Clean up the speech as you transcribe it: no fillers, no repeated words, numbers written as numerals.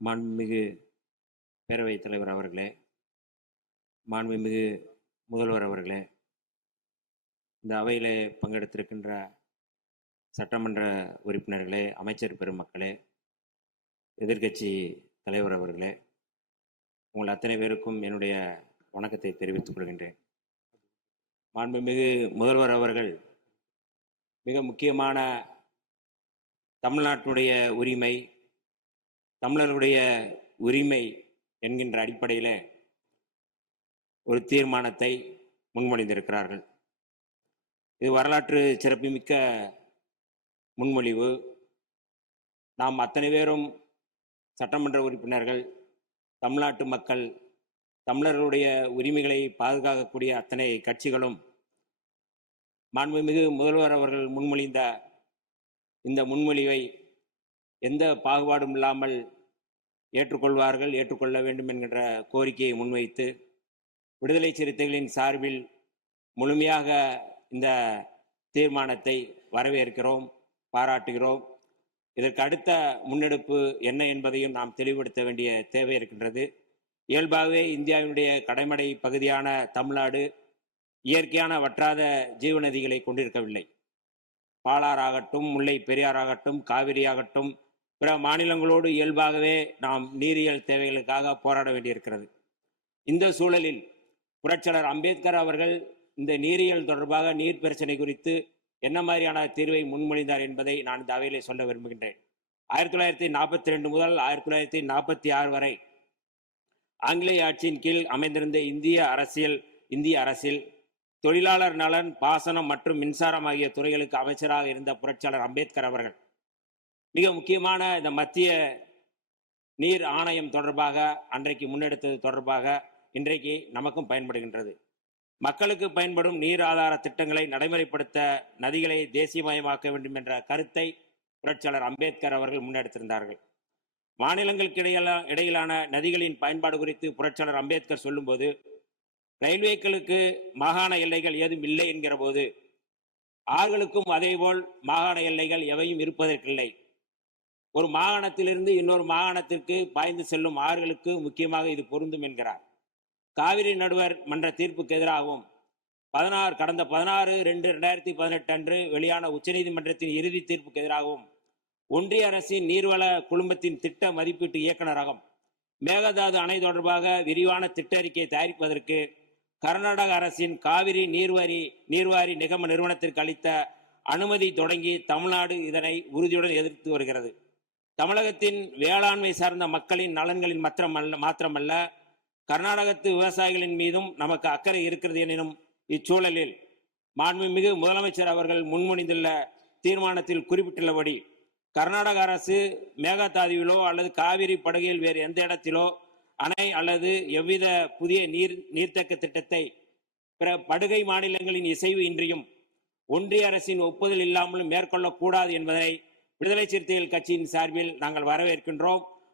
மாண்புமிகு பேரவைத் தலைவர் அவர்களே, மாண்புமிகு முதல்வர் அவர்களே, இந்த அவையிலே பங்கெடுத்திருக்கின்ற சட்டமன்ற உறுப்பினர்களே, அமைச்சர் பெருமக்களே, எதிர்க்கட்சி தலைவர் அவர்களே, உங்கள் அத்தனை பேருக்கும் என்னுடைய வணக்கத்தை தெரிவித்துக் கொள்கின்றேன். மாண்புமிகு முதல்வர் அவர்கள் மிக முக்கியமான தமிழ்நாட்டுடைய உரிமை, தமிழர்களுடைய உரிமை என்கின்ற அடிப்படையில் ஒரு தீர்மானத்தை முன்மொழிந்திருக்கிறார்கள். இது வரலாற்று சிறப்புமிக்க முன்மொழிவு. நாம் அத்தனை பேரும் சட்டமன்ற உறுப்பினர்கள், தமிழ்நாட்டு மக்கள், தமிழர்களுடைய உரிமைகளை பாதுகாக்கக்கூடிய அத்தனை கட்சிகளும் மாண்புமிகு முதல்வர் அவர்கள் முன்மொழிந்த இந்த முன்மொழிவை எந்த பாகுபாடும் இல்லாமல் ஏற்றுக்கொள்வார்கள், ஏற்றுக்கொள்ள வேண்டும் என்கின்ற கோரிக்கையை முன்வைத்து விடுதலை சிறுத்தைகளின் சார்பில் முழுமையாக இந்த தீர்மானத்தை வரவேற்கிறோம், பாராட்டுகிறோம். இதற்கு அடுத்த முன்னெடுப்பு என்ன என்பதையும் நாம் தெளிவுபடுத்த வேண்டிய தேவை இருக்கின்றது. இயல்பாகவே இந்தியாவினுடைய கடைமடை பகுதியான தமிழ்நாடு இயற்கையான வற்றாத ஜீவநதிகளை கொண்டிருக்கவில்லை. பாலாறாகட்டும், முல்லை பெரியாறாகட்டும், காவிரியாகட்டும், பிற மாநிலங்களோடு இயல்பாகவே நாம் நீரியல் தேவைகளுக்காக போராட வேண்டியிருக்கிறது. இந்த சூழலில் புரட்சியாளர் அம்பேத்கர் அவர்கள் இந்த நீரியல் தொடர்பாக நீர் பிரச்சனை குறித்து என்ன மாதிரியான தீர்வை முன்மொழிந்தார் என்பதை நான் இந்த அவையிலே சொல்ல விரும்புகின்றேன். 1942 முதல் 1946 வரை ஆங்கிலேய ஆட்சியின் கீழ் அமைந்திருந்த இந்திய அரசில் தொழிலாளர் நலன், பாசனம் மற்றும் மின்சாரம் ஆகிய துறைகளுக்கு அமைச்சராக இருந்த புரட்சியாளர் அம்பேத்கர் அவர்கள் மிக முக்கியமான இந்த மத்திய நீர் ஆணையம் தொடர்பாக அன்றைக்கு முன்னெடுத்தது தொடர்பாக இன்றைக்கு நமக்கும் பயன்படுகின்றது. மக்களுக்கு பயன்படும் நீர் ஆதார திட்டங்களை நடைமுறைப்படுத்த நதிகளை தேசியமயமாக்க வேண்டும் என்ற கருத்தை புரட்சியாளர் அம்பேத்கர் அவர்கள் முன்னெடுத்திருந்தார்கள். மாநிலங்களுக்கு இடையிலான நதிகளின் பயன்பாடு குறித்து புரட்சியாளர் அம்பேத்கர் சொல்லும்போது, ரயில்வேக்களுக்கு மாகாண எல்லைகள் ஏதும் இல்லை என்கிற போது, ஆறுகளுக்கும் அதேபோல் மாகாண எல்லைகள் எவையும் இருப்பதற்கில்லை. ஒரு மாகாணத்திலிருந்து இன்னொரு மாகாணத்திற்கு பாய்ந்து செல்லும் ஆறுகளுக்கு முக்கியமாக இது பொருந்தும் என்கிறார். காவிரி நடுவர் மன்ற தீர்ப்புக்கு எதிராகவும் கடந்த 16/2/2018 அன்று வெளியான உச்சநீதிமன்றத்தின் இறுதி தீர்ப்புக்கு எதிராகவும் ஒன்றிய அரசின் நீர்வள குழுமத்தின் திட்ட மதிப்பீட்டு இயக்குநரகம் மேகதாது அணை தொடர்பாக விரிவான திட்ட அறிக்கையை தயாரிப்பதற்கு கர்நாடக அரசின் காவிரி நீர்வாரி நிகம நிறுவனத்திற்கு அளித்த அனுமதி தொடங்கி தமிழ்நாடு இதனை உறுதியுடன் எதிர்த்து வருகிறது. தமிழகத்தின் வேளாண்மை சார்ந்த மக்களின் நலன்களின் மாத்திரமல்ல, கர்நாடகத்து விவசாயிகளின் மீதும் நமக்கு அக்கறை இருக்கிறது எனினும் இச்சூழலில் மாண்புமிகு முதலமைச்சர் அவர்கள் முன்மொழிந்துள்ள தீர்மானத்தில் குறிப்பிட்டுள்ளபடி கர்நாடக அரசு மேகதாதுவிலோ அல்லது காவிரி படுகையில் வேறு எந்த இடத்திலோ அணை அல்லது எவ்வித புதிய நீர்த்தேக்க திட்டத்தை பிற படுகை மாநிலங்களின் இசைவு இன்றியும் ஒன்றிய அரசின் ஒப்புதல் இல்லாமலும் மேற்கொள்ளக்கூடாது என்பதை விடுதலை சிறுத்தைகள் கட்சியின் சார்பில் நாங்கள் வரவேற்கின்றோம்.